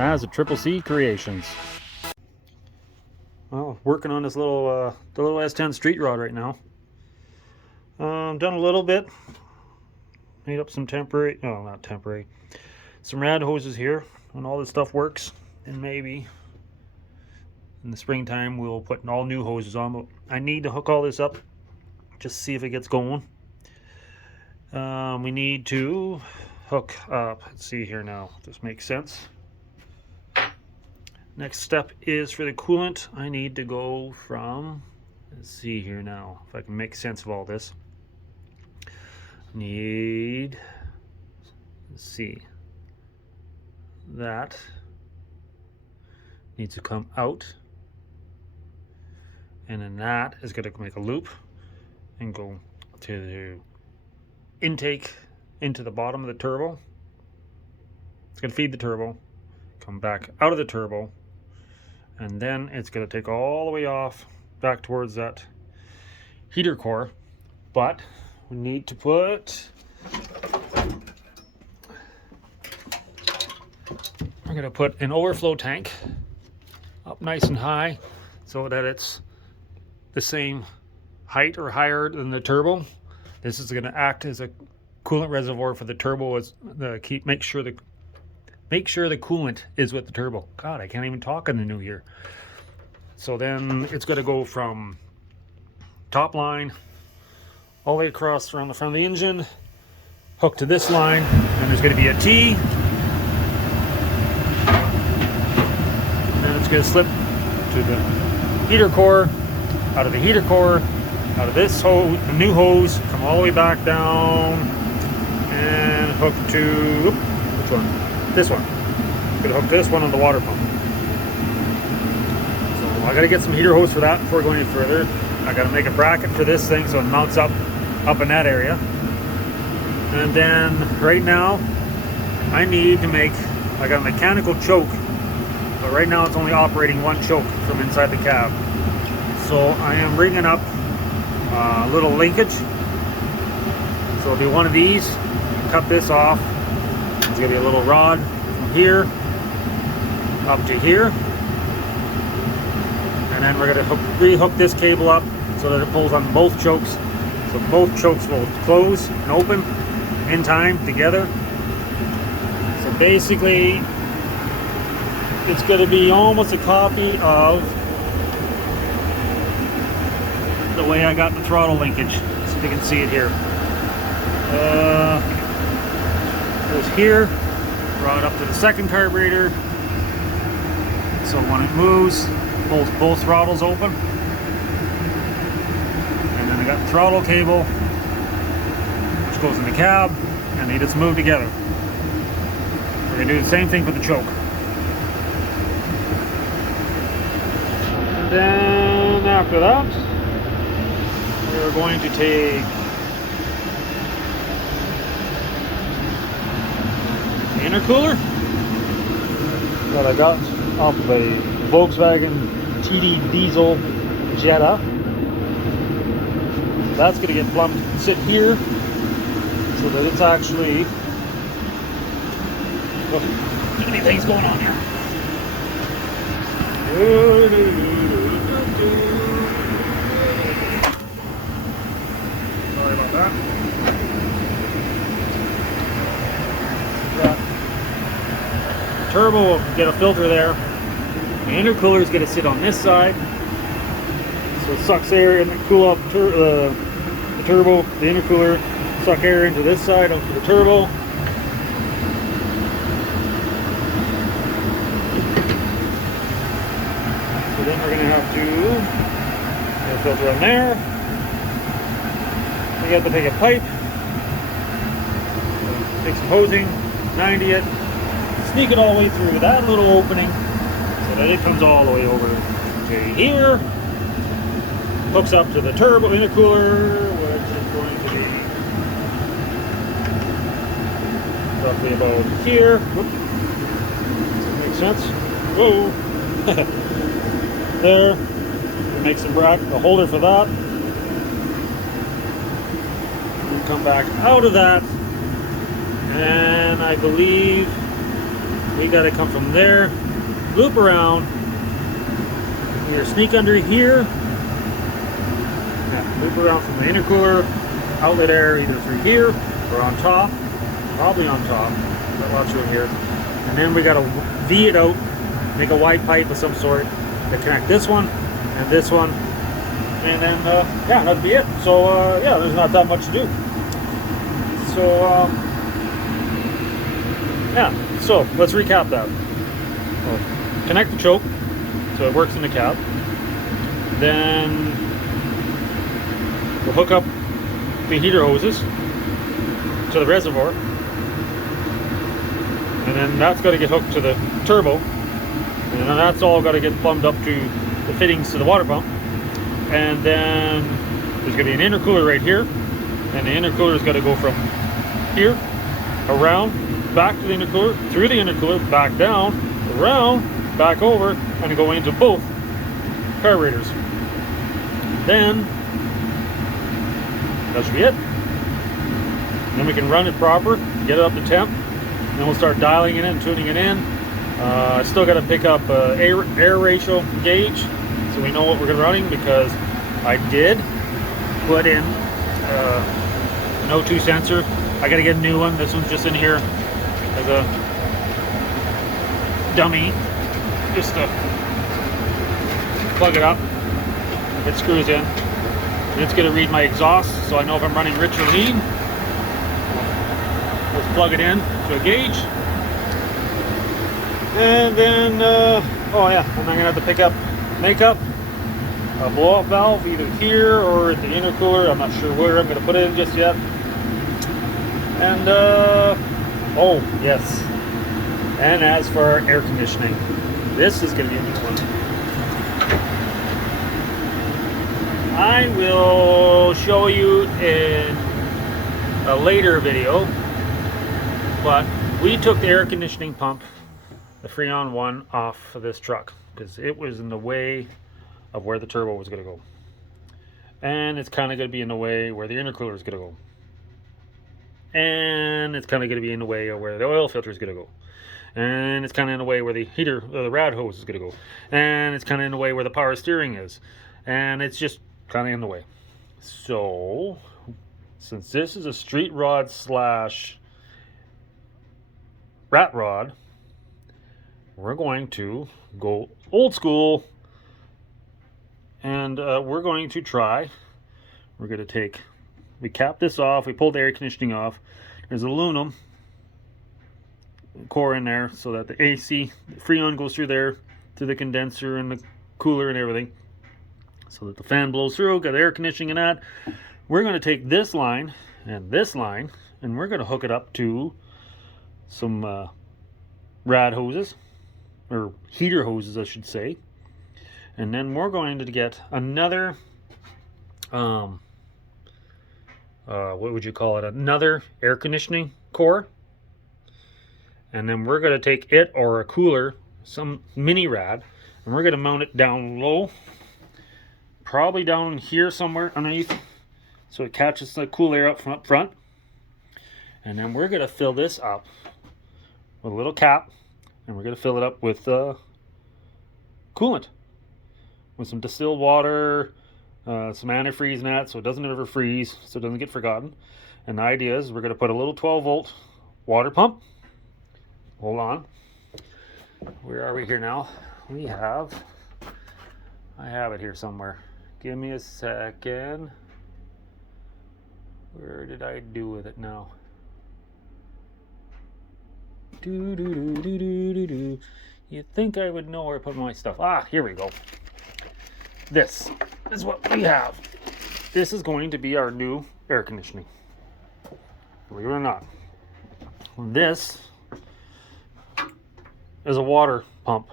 As a Triple C Creations. Well, working on this little the little S10 street rod right now. Done a little bit. Made up some temporary, no, not temporary, some rad hoses here, and all this stuff works. And maybe in the springtime we'll put all new hoses on. But I need to hook all this up just to see if it gets going. We need to hook up. Let's see here now. If this makes sense. Next step is for the coolant. I need to go from, let's see here now, if I can make sense of all this. Need, let's see, that needs to come out, and then that is going to make a loop and go to the intake into the bottom of the turbo. It's going to feed the turbo, come back out of the turbo, and then it's going to take all the way off back towards that heater core. But we need to put, we're going to put an overflow tank up nice and high so that it's the same height or higher than the turbo. This is going to act as a coolant reservoir for the turbo. As the make sure the coolant is with the turbo. God, I can't even talk in the new year. So then it's going to go from top line all the way across around the front of the engine, hook to this line, and there's going to be a T, and then it's going to slip to the heater core, out of the heater core, out of this hose, the new hose, come all the way back down, and hook to, which one? This one. I'm going to hook this one on the water pump. So I got to get some heater hose for that before going any further. I got to make a bracket for this thing so it mounts up in that area. And then right now I need to make, I got a mechanical choke, but right now it's only operating one choke from inside the cab. So I am bringing up a little linkage. So I'll do one of these, cut this off. There's going to be a little rod from here up to here, and then we're going to rehook this cable up so that it pulls on both chokes, so both chokes will close and open in time together. So basically it's going to be almost a copy of the way I got the throttle linkage. So you can see it here. Goes here, brought up to the second carburetor. So when it moves, pulls both throttles open. And then I got the throttle cable, which goes in the cab, and they just move together. We're going to do the same thing for the choke. And then after that, we're going to take the intercooler that I got off of a Volkswagen TD diesel Jetta. That's going to get plumbed and sit here so that it's actually, oh, too many things going on here. Sorry about that. Turbo will get a filter there. The intercooler is going to sit on this side, so it sucks air and cool off the turbo. The intercooler suck air into this side onto the turbo. So then we're going to have to get a filter on there. We have to take a pipe, take some hosing, 90 it. Sneak it all the way through that little opening so that it comes all the way over to here. Hooks up to the turbo intercooler, which is going to be roughly about here. Whoop. Does that make sense? Whoa! There. We make some a holder for that. We come back out of that, and I believe we got to come from there, loop around, either sneak under here, loop around from the intercooler, outlet air either through here or on top, probably on top, got lots of room here. And then we got to V it out, make a wide pipe of some sort to connect this one and this one. And then, yeah, that'd be it. So, yeah, there's not that much to do. So, yeah, so let's recap that. We'll connect the choke so it works in the cab. Then we'll hook up the heater hoses to the reservoir. And then that's got to get hooked to the turbo. And then that's all got to get plumbed up to the fittings to the water pump. And then there's going to be an intercooler right here. And the intercooler's got to go from here, around, back to the intercooler, through the intercooler, back down, around, back over, and go into both carburetors. Then, that should be it. Then we can run it proper, get it up to temp, and then we'll start dialing it in, tuning it in. I still got to pick up air ratio gauge, so we know what we're running, because I did put in an O2 sensor. I got to get a new one. This one's just in here as a dummy, just to plug it up. It screws in. And it's going to read my exhaust, so I know if I'm running rich or lean. Let's plug it in to a gauge. And then, oh yeah, and I'm going to have to pick up, make up a blow-off valve either here or at the intercooler. I'm not sure where I'm going to put it in just yet. And, oh, yes. And as for our air conditioning, this is going to be a new one. I will show you in a later video, but we took the air conditioning pump, the Freon one, off of this truck because it was in the way of where the turbo was going to go. And it's kind of going to be in the way where the intercooler is going to go. And it's kind of going to be in the way of where the oil filter is going to go. And it's kind of in the way where the heater, the rad hose is going to go. And it's kind of in the way where the power steering is. And it's just kind of in the way. So, since this is a street rod slash rat rod, we're going to go old school. And we're going to try, we're going to take, we cap this off, we pull the air conditioning off. There's aluminum core in there so that the AC, the Freon goes through there to the condenser and the cooler and everything, so that the fan blows through, got air conditioning and that. We're going to take this line, and we're going to hook it up to some rad hoses, or heater hoses I should say. And then we're going to get another, what would you call it? Another air conditioning core. And then we're going to take it or a cooler, some mini rad, and we're going to mount it down low, probably down here somewhere underneath, so it catches the cool air up front. And then we're going to fill this up with a little cap, and we're going to fill it up with coolant. With some distilled water, some antifreeze and that, so it doesn't ever freeze, so it doesn't get forgotten. And the idea is we're going to put a little 12-volt water pump. Hold on. Where are we here now? I have it here somewhere. Give me a second. Where did I do with it now? You'd think I would know where I put my stuff. Ah, here we go. This is what we have. This is going to be our new air conditioning. Believe it or not. This is a water pump,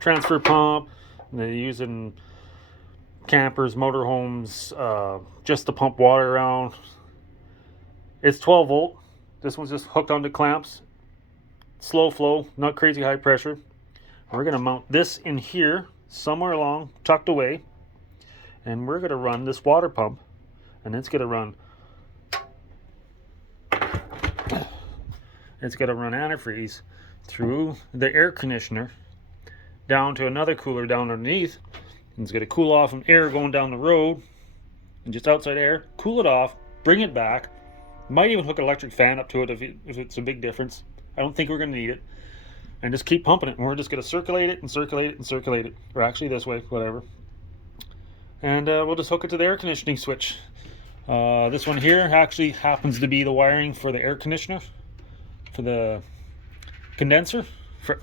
transfer pump. They use it in campers, motorhomes, just to pump water around. It's 12 volt. This one's just hooked onto clamps. Slow flow, not crazy high pressure. We're going to mount this in here, somewhere along, tucked away. And we're going to run this water pump, and it's going to run antifreeze through the air conditioner down to another cooler down underneath, and it's going to cool off from air going down the road and just outside air, cool it off, bring it back. Might even hook an electric fan up to it if it's a big difference. I don't think we're going to need it. And just keep pumping it. And we're just going to circulate it and circulate it and circulate it. Or actually this way, whatever. And we'll just hook it to the air conditioning switch. This one here actually happens to be the wiring for the air conditioner. For the condenser. For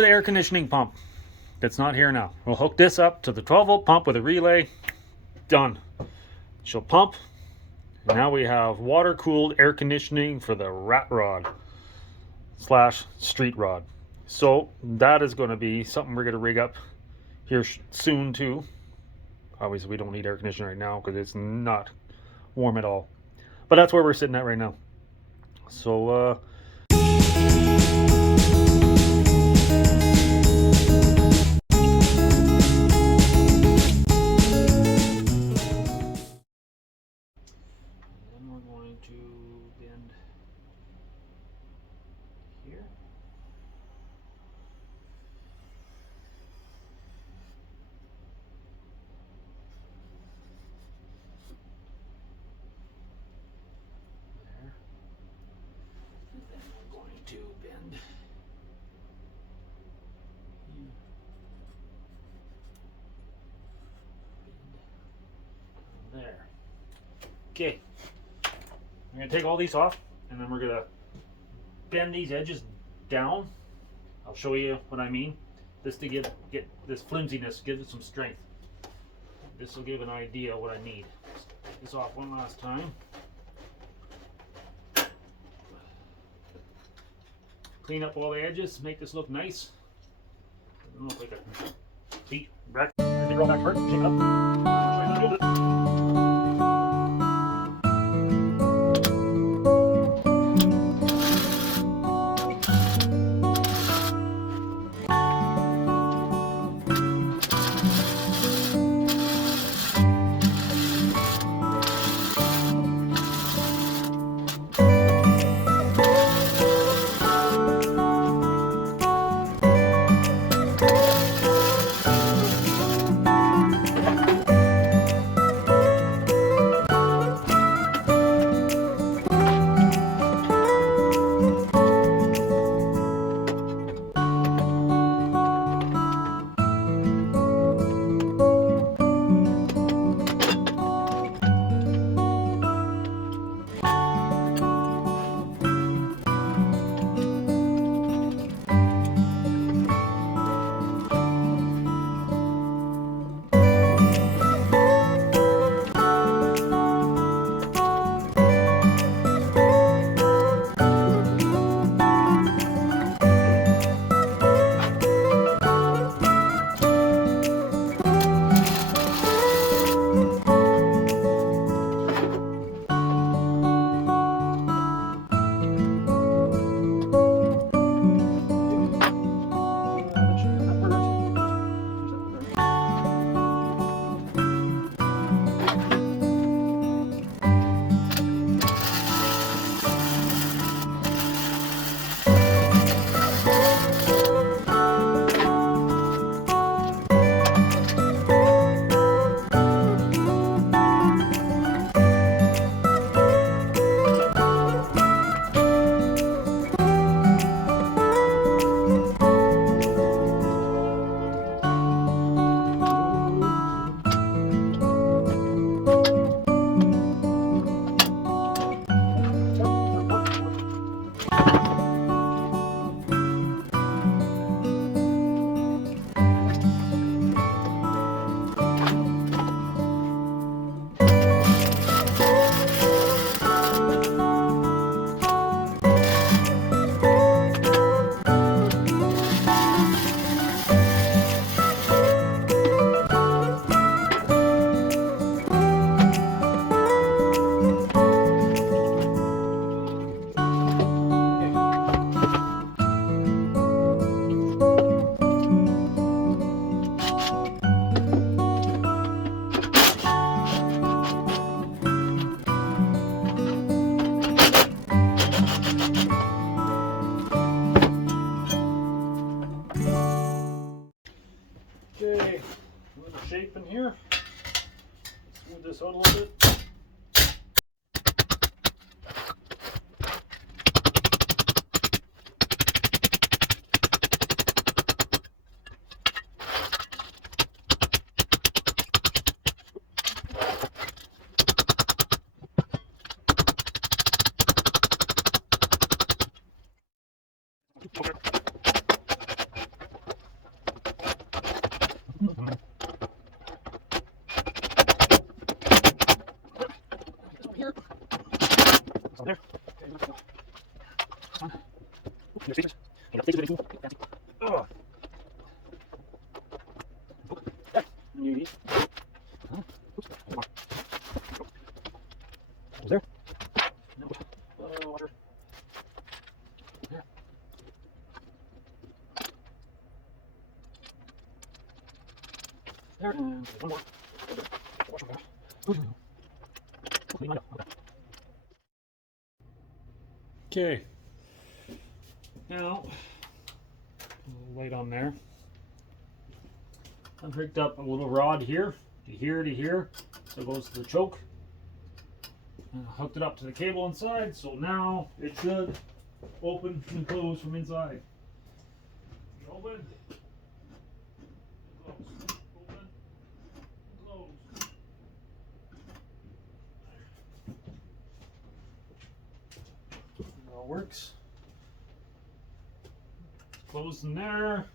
the air conditioning pump. That's not here now. We'll hook this up to the 12-volt pump with a relay. Done. She'll pump. And now we have water-cooled air conditioning for the rat rod / street rod. So that is going to be something we're going to rig up here soon too. Obviously we don't need air conditioning right now because it's not warm at all. But that's where we're sitting at right now. So here. There. And then I'm going to bend here. Bend there. Okay. I'm going to take all these off, and then we're going to bend these edges down. I'll show you what I mean. This to get this flimsiness, give it some strength. This will give an idea of what I need. Take this off one last time. Clean up all the edges, make this look nice. Doesn't look like a complete wreck. Roll back first, shake it up. Show you how to do it. shape in here. Smooth this out a little bit. There. Water. There. There. And one more. Wash them down. Okay. Now, a little light on there. I've rigged up a little rod here to here, so it goes to the choke. And I hooked it up to the cable inside, so now it should open and close from inside. Open, close, open, close. It all works. Closed in there.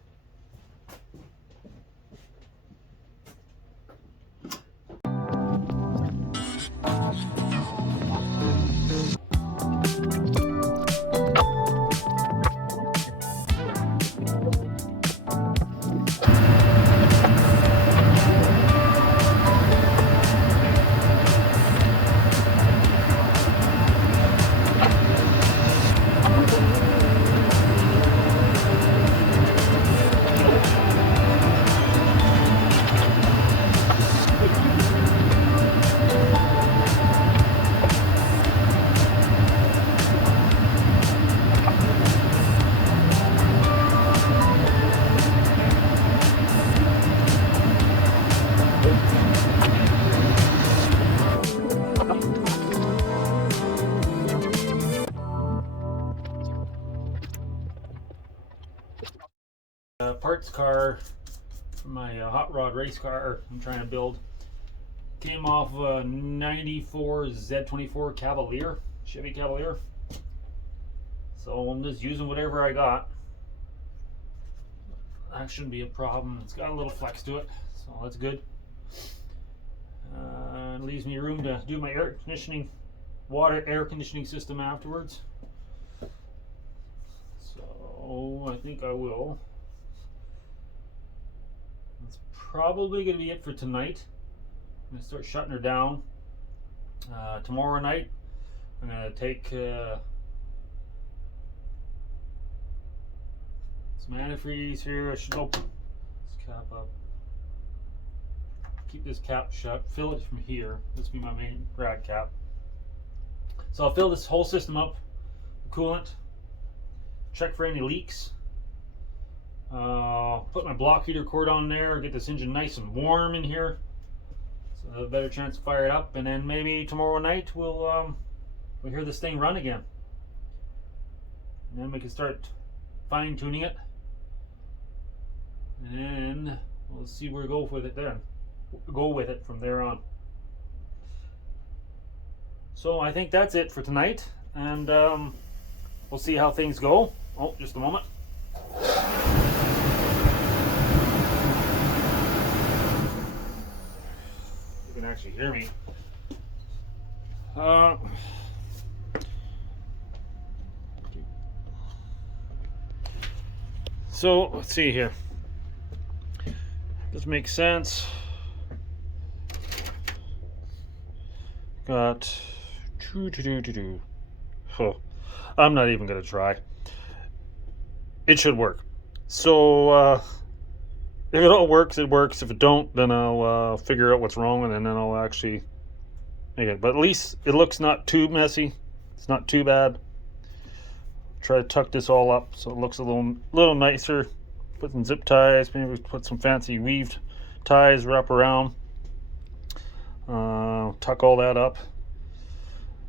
Parts car for my hot rod race car I'm trying to build came off a 94 Z24 Cavalier, Chevy Cavalier. So I'm just using whatever I got. That shouldn't be a problem. It's got a little flex to it, so that's good. It leaves me room to do my air conditioning, air conditioning system afterwards. So I think I will. That's probably going to be it for tonight. I'm going to start shutting her down. Tomorrow night, I'm going to take some antifreeze here. I should open this cap up. Keep this cap shut. Fill it from here. This will be my main rad cap. So I'll fill this whole system up with coolant. Check for any leaks. Put my block heater cord on there. Get this engine nice and warm in here, so I have a better chance to fire it up. And then maybe tomorrow night we'll hear this thing run again, and then we can start fine tuning it, and we'll see where we go with it then. Go with it from there on. So I think that's it for tonight, and we'll see how things go. Oh, just a moment. You can actually hear me. So let's see here. This makes sense. Got huh. I'm not even gonna try. It should work. So if it all works, it works. If it don't, then I'll figure out what's wrong, and then I'll actually make it. But at least it looks not too messy. It's not too bad. Try to tuck this all up so it looks a little nicer. Put some zip ties. Maybe put some fancy weaved ties wrap around. Tuck all that up.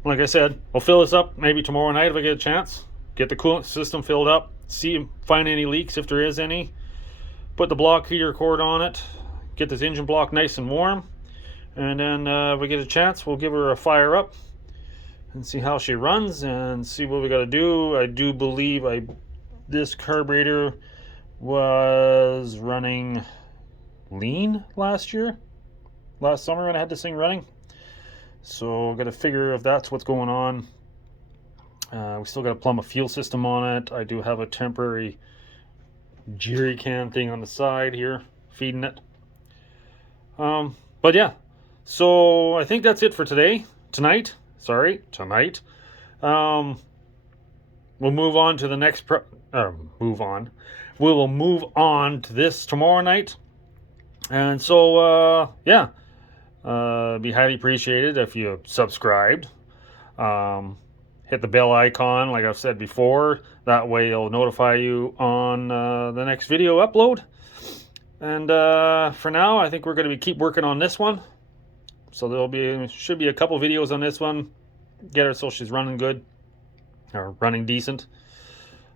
Like I said, I'll fill this up maybe tomorrow night if I get a chance. Get the coolant system filled up. Find any leaks if there is any. Put the block heater cord on it. Get this engine block nice and warm. And then if we get a chance, we'll give her a fire up and see how she runs and see what we got to do. I do believe this carburetor was running lean last summer when I had this thing running. So got to figure if that's what's going on. We still got to plumb a fuel system on it. I do have a temporary jerry can thing on the side here feeding it. But yeah, so I think that's it for tonight. We'll move on to the next we will move on to this tomorrow night. And so yeah, be highly appreciated if you subscribed. Hit the bell icon like I've said before. That way it'll notify you on the next video upload. And for now, I think we're going to keep working on this one. So should be a couple videos on this one. Get her so she's running good, or running decent.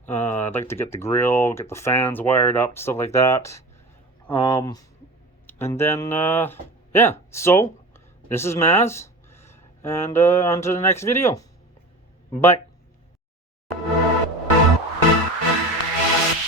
I'd like to get the grill, get the fans wired up, stuff like that. And then yeah, so this is Maz, and on to the next video. Bye.